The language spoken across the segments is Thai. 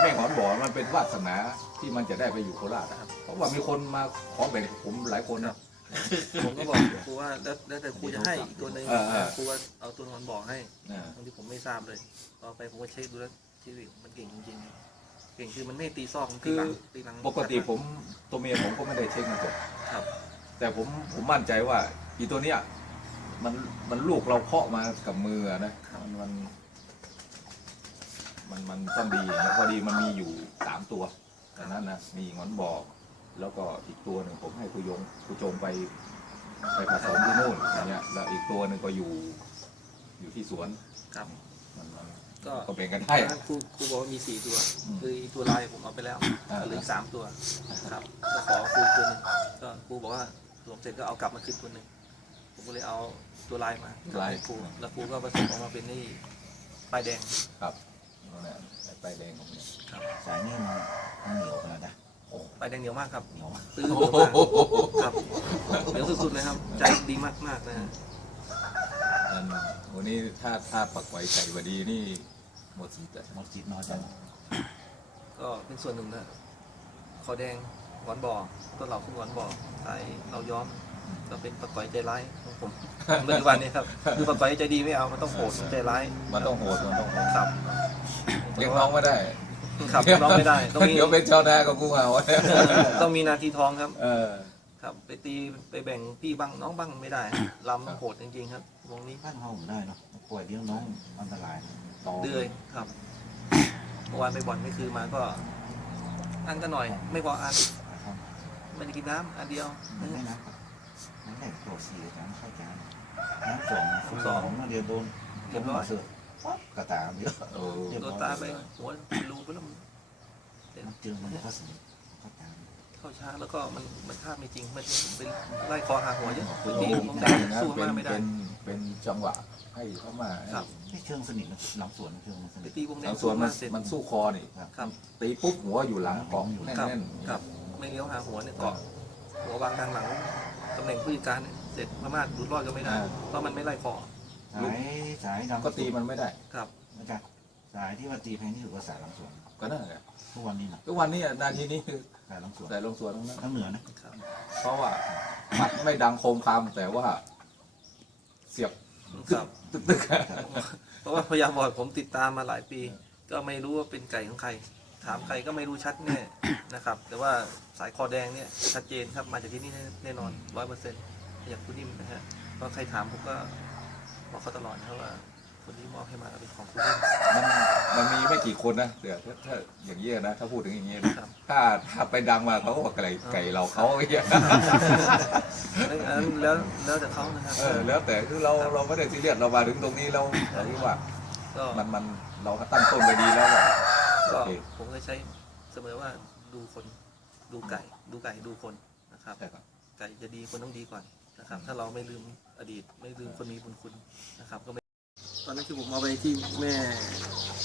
แม่งอนบอกมันเป็นวาสนาที่มันจะได้ไปอยู่โคราชนะครับ เพราะว่ามีคนมาขอแบ่งผมหลายคนนะ ผมก็บอกครูว่าแล้วแล้วแต่ครูจะให้อีกตัวหนึ่งเออเออ ครูว่าเอาตัวงอนบอกให้อ่าบางทีผมไม่ทราบเลยต่อไปผมก็เช็คดูแล้วชีวิตมันเก่งจริงๆเก่งคือมันไม่ตีซอกมันตีหลังตีหลังปกติผมตัวเมียผมก็ไม่ได้เช็คนะผมครับแต่ผมผมมั่นใจว่าอีตัวเนี้ยมันมันลูกเราเพาะมากับมืออะนะมันมัน มันมันต้องดีนะพอดีมันมีอยู่สามตัวตอนนั้นนะมีงอนบอก แล้วก็อีกตัวหนึ่งผมให้คุยงคุจงไป ไปผสมที่นู่นอย่างเงี้ยแล้วอีกตัวหนึ่งก็อยู่ อยู่ที่สวนครับมันมันก็ก็แบ่งกันตได้อนนั้นครูครูบอกว่ามีสี่ตัว อืมคืออีตัวลายผมเอาไปแล้วอ่า เหลืออีกสามตัวครับก็ขอครูอีกตัวหนึ่งก็ครูบอกว่าหลวมเสร็จก็เอากลับมาคืนตัวหนึ่งผมก็เลยเอาตัวลายมาลายให้ครูแล้วครูก็ผสมออกมาเป็นนี่ป้ายแดงครับ นั่นแหละไอ้ไปายแดงของเนี่ยครับ สายนี่มันมันเหนียวขนาดนะป้ายแดงเหนียวมากครับเหนียวมากตื้อเหนียวมากครับเหนียวสุดๆเลยครับ ใจดีมากๆนะฮะมันวันนี้ถ้าถ้าปักไว้ใจวดีนี่หมดสิทธิ์อะหมดจิตนอนจังก็เป็นส่วนหนึ่งนะคอแดงหงอนบ่อต้นเหล่าขึ้นหงอนบ่อสายเราย้อมก็เป็นปลาก๋อยใจร้ายของผมปัจจุบันนี้ครับคือปลาก๋อยใจดีไม่เอามันต้องโหดมันใจร้ายมันต้องโหดมันต้องโหดครับ เลี้ยงน้องไม่ได้ครับร้องไม่ได้ต้องมีเดี๋ยวเป็นชาวนากับกูเหงาต้องมีนาทีทองครับ เออ ครับ ไปตีไปแบ่งพี่บ้างน้องบ้างไม่ได้ลำโหดจริงๆครับวงนี้บ้านเขาผมได้เนาะป่วยเลี้ยงน้องอันตรายต่อเดือยครับเมื่อวานไปบ่อนไม่คือมาก็อันก็หน่อย ไม่พออันครับไม่ได้กินน้ำอันเดียวมันไม่นะนั่นแหละตัวสี่จานเข้าจานน้ำสองฟุตสองมาเดียวโดนผมมาเสือก ปั๊บกระตามเยอะโอ้โดนตาไปหัวรูไปแล้วมันมันเจอมันก็สนิทเข้าจานเข้าช้าแล้วก็มันมันฆ่าไม่จริงมันเป็นไล่คอหาหัวเยอะคุพื้ณนที่โอ้ผมได้ได้นะสู้เป็นมากไม่ได้ เป็นเป็นจังหวะให้เข้ามาครับ ไม่เชิงสนิทนะหลังสวนเชิงมันสไปนิทตีวงแดทางงสวนมันเสร็จมันสู้คอนี่ครับ ตีปุ๊บหัวอยู่หลังกล่องแครับน่นครับ ไม่เลี้ยวหาหัวเนี่ยเกาะหัววางกลางหลังตำแหน่งผู้จัดการเนี่ยเสร็จพม่าหลุดรอดก็ไม่ได้เพราะมันไม่ไล่คอ สายสายดำก็ตีมันไม่ได้ครับมาจากสายที่ว่าตีแพงที่สุดก็สายหลังสวนก็นั่นแหละทุกวันนี้นะทุกวันนี้อะนาทีนี้คือสายหลังสวนแต่ลงสวนตรงนั้นทั้งเหนือนะครับเพราะว่ามัดไม่ดังโคมคามแต่ว่า เสียบครับตึกตึกอะเพราะว่าพยายามบอดผมติดตามมาหลายปี ก็ไม่รู้ว่าเป็นไก่ของใคร ถามใครก็ไม่รู้ชัดแน่นะครับ แต่ว่าสายคอแดงเนี่ยชัดเจนครับมาจากที่นี่แน่นอนร้อยเปอร์เซ็นต์อย่างคุณนิ่มนะฮะเพราะใครถามผมก็ บอกเขาตลอดนะครับว่าคนที่มอบให้มาเป็นของคุณนิ่มมันมันมีไม่กี่คนนะเสือถ้าถ้าอย่างนี้ยนะ ถ้าพูดถึงอย่างนี้ยนะครับ ถ้าถ้าไปดังมาเขาก็บอกไก่ไก่เราเขาอย่างเงี้ยอันนั้นแล้วแล้วแต่เขานะครับ เออแล้วแต่คือเราเราไม่ได้ซีเรียสเรามาถึงตรงนี้แล้วเราคิดว่าก็มันมันเราก็ตั้งต้นไปดีแล้วอะก็โอเคผมก็ใช้เสมอว่าดูคนดูไก่ ดูไก่ดูคนนะครับ ใช่ครับ ไก่จะดีคนต้องดีก่อนนะครับ ถ้าเราไม่ลืม อดีตไม่ลืมคนมีบุญคุณนะครับก็ไม่ตอนนั้นคือผมเอาไปที่แม่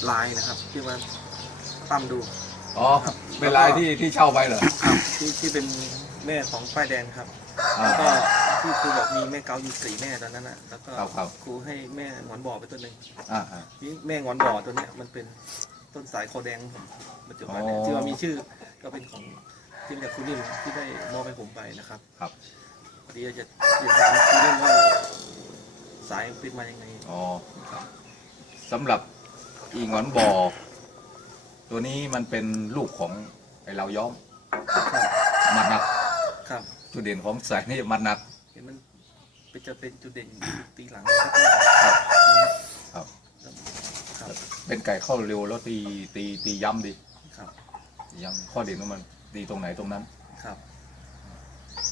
ลายนะครับ ที่ว่าตั้มดูอ๋อเป็นลายที่ที่เช่าไปเหรอครับที่ที่เป็นแม่ของป้ายแดงครับอ่าแล้วก็ที่ครูบอกมีแม่เกาอยู่สี่แม่ตอนนั้นนะแล้วก็ครับครับครูให้แม่หงอนบ่อไปต้นหนึ่งอ่าอ่านี่แม่งอนบ่อตัวเนี้ยมันเป็นต้นสายคอแดงของผมปัจจุบันเนี่ยอ๋อที่ว่ามีชื่อก็เป็นของที่จากคุณนิ่มที่ได้มอบให้ผมไปนะครับ ครับพอดีจะเรียนถามคุณนิ่มว่าสายเป็นมายังไงอ๋อสำหรับอีงอนบอตัวนี้มันเป็นลูกของไอเราย้อมครับมันหนักครับ จุดเด่นของสายนี่มันหนักเห็นมันเป็นจะเป็นจุดเด่นตีหลังครับครับครับเป็นไก่เข้าเร็วแล้วตีตีตีย้ำดีครับตีย้ำข้อเด่นของมันตีตรงไหนตรงนั้นครับ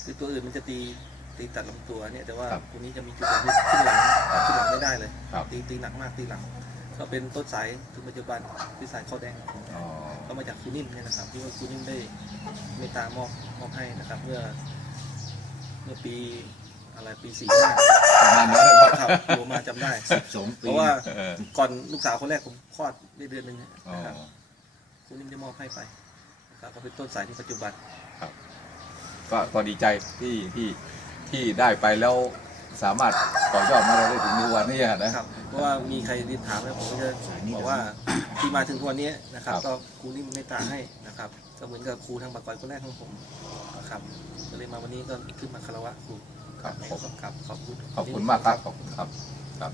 คือตัวอื่นมันจะตี ตีตัดลำตัวเนี่ยแต่ว่าครับตัวนี้จะมีจุดเด่นที่ขึ้นหลังขึ้นหลังไม่ได้เลย ครับ ตีตีหนักมากตีหลัง ก็เป็นต้นสายถึงปัจจุบันคือสายข้อแดง อ๋อ ก็มาจากคุณนิ่มเนี่ยนะครับ ที่ว่าคุณนิ่มได้เมตตามอบมอบให้นะครับเมื่อเมื่อปีอะไรปีสี่ห้าประมาณนั้นนะครับครับผมมาจำได้สิบสองเพปีราะว่า เออก่อนลูกสาวคนแรกผมคลอดได้เดือนหนึ่งอ๋อนะครับคุณนิ่มได้มอบให้ไปนะครับก็เป็นต้นสายที่ปัจจุบัน ก็ก็ดีใจที่ที่ ที่ได้ไปแล้วสามารถต่อยอดมาได้ถึงทุกวันนี้อะนะ ครับเพราะว่ามีใครเรียนถามแล้วผมก็จะบอกว่าที่มาถึงทุกวันนี้นะครับ ครับ ก็ครูนิ่มเมตตาให้นะครับก็เหมือนกับครูทางปากกอยคนแรกของผมนะครับก็เลยมาวันนี้ก็ขึ้นมาคารวะครูครับผมขอบขอบคุณ ขอบคุณมากครับขอบคุณครับครับ